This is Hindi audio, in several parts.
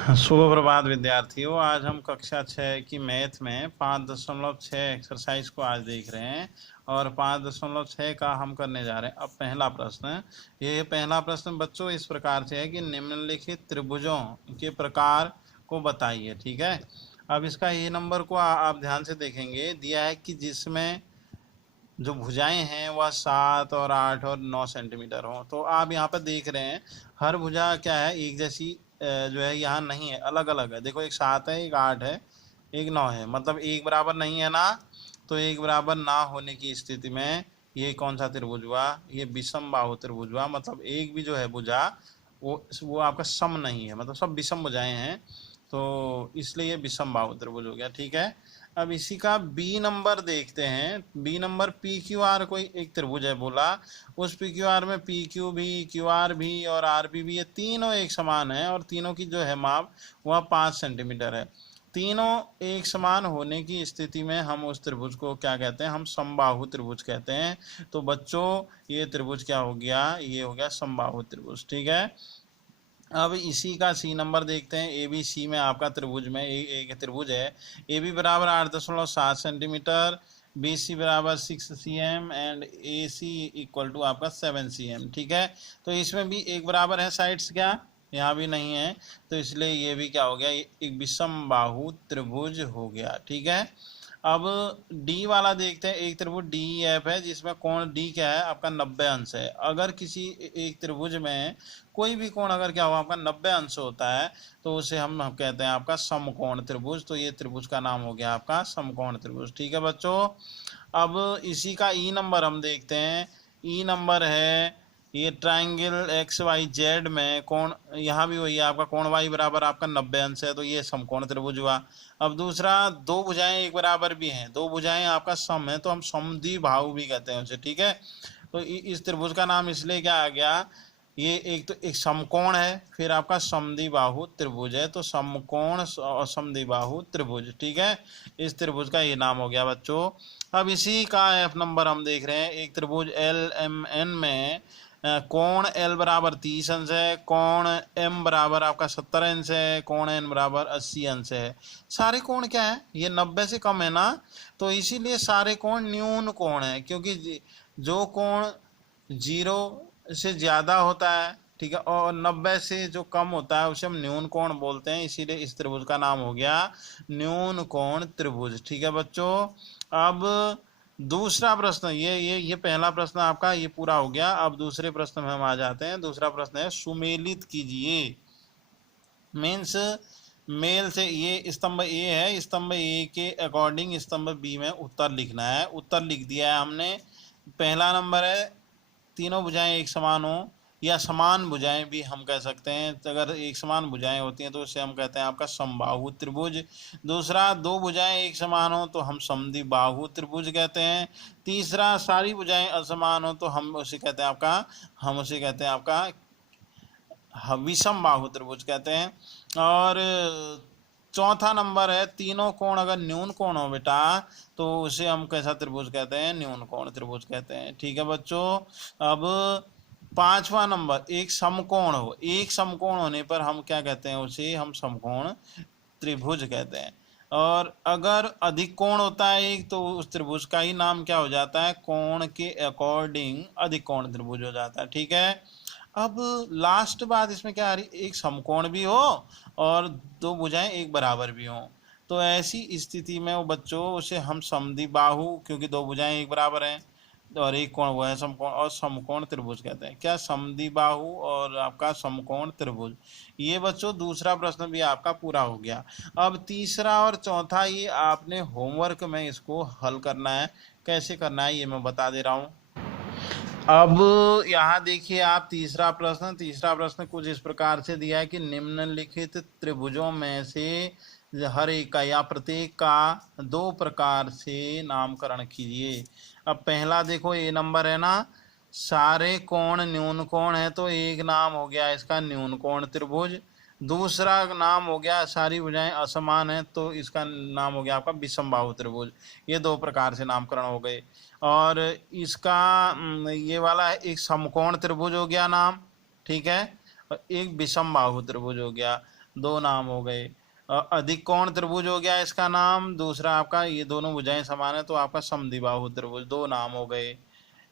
शुभ प्रभात विद्यार्थियों। आज हम कक्षा 6 की मैथ में 5.6 एक्सरसाइज को आज देख रहे हैं और 5.6 का हम करने जा रहे हैं। अब पहला प्रश्न, ये पहला प्रश्न बच्चों इस प्रकार से है कि निम्नलिखित त्रिभुजों के प्रकार को बताइए। ठीक है, अब इसका ए नंबर को आप ध्यान से देखेंगे, दिया है कि जिसमें जो भुजाएं हैं वह 7 और 8 और 9 सेंटीमीटर हो। तो आप यहाँ पर देख रहे हैं हर भुजा क्या है, एक जैसी जो है यहाँ नहीं है, अलग अलग है। देखो, एक 7 है, एक 8 है, एक 9 है, मतलब एक बराबर नहीं है ना। तो एक बराबर ना होने की स्थिति में ये कौन सा त्रिभुज हुआ, ये विषम बाहु त्रिभुज हुआ। मतलब एक भी जो है भुजा वो आपका सम नहीं है, मतलब सब विषम भुजाएं हैं, तो इसलिए ये विषम बाहु त्रिभुज हो गया। ठीक है, अब इसी का बी नंबर देखते हैं। B number P Q R कोई एक त्रिभुज है बोला, उस पी क्यू आर में पी क्यू भी, क्यू आर भी और आर पी भी, ये तीनों एक समान है और तीनों की जो है माप वह 5 सेंटीमीटर है। तीनों एक समान होने की स्थिति में हम उस त्रिभुज को क्या कहते हैं, हम समबाहु त्रिभुज कहते हैं। तो बच्चों ये त्रिभुज क्या हो गया, ये हो गया समबाहु त्रिभुज। ठीक है, अब इसी का सी नंबर देखते हैं। ए बी सी में आपका त्रिभुज में एक त्रिभुज है, ए बी बराबर 8.7 सेंटीमीटर, बी सी बराबर 6 cm and A C equal to आपका 7 cm। ठीक है, तो इसमें भी एक बराबर है साइड्स, क्या यहाँ भी नहीं है, तो इसलिए ये भी क्या हो गया, एक विषम बाहु त्रिभुज हो गया। ठीक है, अब डी वाला देखते हैं। एक त्रिभुज डी एफ है जिसमें कोण डी क्या है आपका 90 अंश है। अगर किसी एक त्रिभुज में कोई भी कोण अगर क्या हुआ आपका 90 अंश होता है तो उसे हम कहते हैं आपका समकोण त्रिभुज। तो ये त्रिभुज का नाम हो गया आपका समकोण त्रिभुज। ठीक है बच्चों, अब इसी का ई नंबर हम देखते हैं। ई नंबर है ये ट्राइंगल एक्स वाई जेड में कोण, यहाँ भी वही है आपका कोण वाई बराबर आपका 90 अंश है, तो ये समकोण त्रिभुज हुआ। अब दूसरा, दो भुजाएं एक बराबर भी हैं, दो भुजाएं आपका सम है, तो हम समद्विबाहु भी कहते हैं उसे। ठीक है, तो इस त्रिभुज का नाम इसलिए क्या आ गया, ये एक तो एक समकोण है, फिर आपका समद्विबाहु त्रिभुज है, तो समकोण और समद्विबाहु त्रिभुज। ठीक है, इस त्रिभुज का ये नाम हो गया बच्चों। अब इसी का एफ नंबर हम देख रहे हैं। एक त्रिभुज एल एम एन में कोण एल बराबर 30 अंश है, कोण एम बराबर आपका 70 अंश है, कोण एन बराबर 80 अंश है। सारे कोण क्या है, ये 90 से कम है ना, तो इसीलिए सारे कोण न्यून कोण है, क्योंकि जो कोण 0 से ज़्यादा होता है, ठीक है, और 90 से जो कम होता है उसे हम न्यून कोण बोलते हैं, इसीलिए इस त्रिभुज का नाम हो गया न्यून कोण त्रिभुज। ठीक है बच्चों, अब दूसरा प्रश्न, ये पहला प्रश्न आपका ये पूरा हो गया। अब दूसरे प्रश्न में हम आ जाते हैं। दूसरा प्रश्न है सुमेलित कीजिए। मीन्स मेल से, ये स्तंभ ए है, स्तंभ ए के अकॉर्डिंग स्तंभ बी में उत्तर लिखना है। उत्तर लिख दिया है हमने। पहला नंबर है तीनों भुजाएं एक समान हो, या समान भुजाएं भी हम कह सकते हैं। अगर एक समान भुजाएं होती हैं तो उसे हम कहते हैं आपका समबाहु त्रिभुज। दूसरा, दो भुजाएं एक समान हो तो हम समद्विबाहु त्रिभुज कहते हैं। तीसरा, सारी भुजाएं असमान हो तो हम उसे कहते हैं आपका विषम बाहु त्रिभुज कहते हैं। और चौथा नंबर है तीनों कोण अगर न्यून कोण हो बेटा तो उसे हम कैसा त्रिभुज कहते हैं, न्यून कोण त्रिभुज कहते हैं। ठीक है बच्चों, अब पांचवा नंबर, एक समकोण हो, एक समकोण होने पर हम क्या कहते हैं, उसे हम समकोण त्रिभुज कहते हैं। और अगर अधिक कोण होता है एक, तो उस त्रिभुज का ही नाम क्या हो जाता है, कोण के अकॉर्डिंग अधिक कोण त्रिभुज हो जाता है। ठीक है, अब लास्ट बात इसमें क्या आ रही, एक समकोण भी हो और दो भुजाएं एक बराबर भी हों, तो ऐसी स्थिति में वो बच्चों उसे हम समद्विबाहु, क्योंकि दो भुजाएं एक बराबर हैं और एक कोण वो है समकोण, और समकोण त्रिभुज कहते हैं। क्या, समद्विबाहु और आपका समकोण त्रिभुज। ये बच्चों दूसरा प्रश्न भी आपका पूरा हो गया। अब तीसरा और चौथा ये आपने होमवर्क में इसको हल करना है। कैसे करना है ये मैं बता दे रहा हूँ। अब यहाँ देखिए आप, तीसरा प्रश्न कुछ इस प्रकार से दिया है कि निम्नलिखित त्रिभुजों में से हर एक का या प्रत्येक का दो प्रकार से नामकरण कीजिए। अब पहला देखो, ए नंबर है ना, सारे कोण न्यून कोण है, तो एक नाम हो गया इसका न्यून कोण त्रिभुज। दूसरा नाम हो गया सारी भुजाएं असमान है, तो इसका नाम हो गया आपका विषम बाहु त्रिभुज। ये दो प्रकार से नामकरण हो गए। और इसका ये वाला है एक समकोण त्रिभुज हो गया नाम, ठीक है, और एक विषम बाहु त्रिभुज हो गया। दो नाम हो गए। अधिक कोण त्रिभुज हो गया इसका नाम, दूसरा आपका ये दोनों भुजाएं समान है तो आपका समद्विबाहु त्रिभुज, दो नाम हो गए।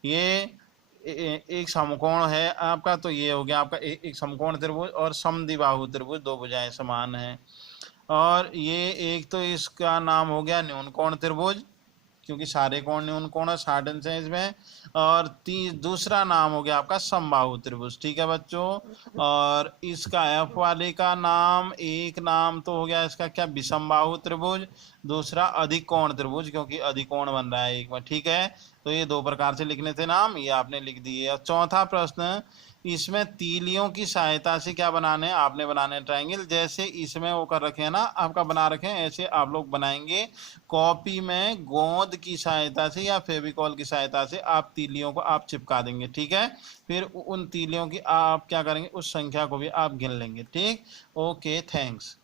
ये एक समकोण है आपका, तो ये हो गया आपका एक समकोण त्रिभुज और समद्विबाहु त्रिभुज, दो भुजाएं समान हैं। और ये एक तो इसका नाम हो गया न्यून कोण त्रिभुज, क्योंकि सारे कोण न्यून कोण है 60 अंश है इसमें। और दूसरा नाम हो गया आपका समबाहु त्रिभुज। ठीक है बच्चों। और इसका एफ वाले का नाम, एक नाम तो हो गया इसका क्या, विषमबाहु त्रिभुज, दूसरा अधिक कोण त्रिभुज, क्योंकि अधिक कोण बन रहा है एक में। ठीक है, तो ये दो प्रकार से लिखने थे नाम, ये आपने लिख दिए। और चौथा प्रश्न, इसमें तीलियों की सहायता से क्या बनाने हैं, आपने बनाने हैं ट्रायंगल, जैसे इसमें वो कर रखे हैं ना आपका, बना रखे हैं, ऐसे आप लोग बनाएंगे। कॉपी में गोंद की सहायता से या फेविकॉल की सहायता से आप तीलियों को आप चिपका देंगे। ठीक है, फिर उन तीलियों की आप क्या करेंगे, उस संख्या को भी आप गिन लेंगे। ठीक, ओके, थैंक्स।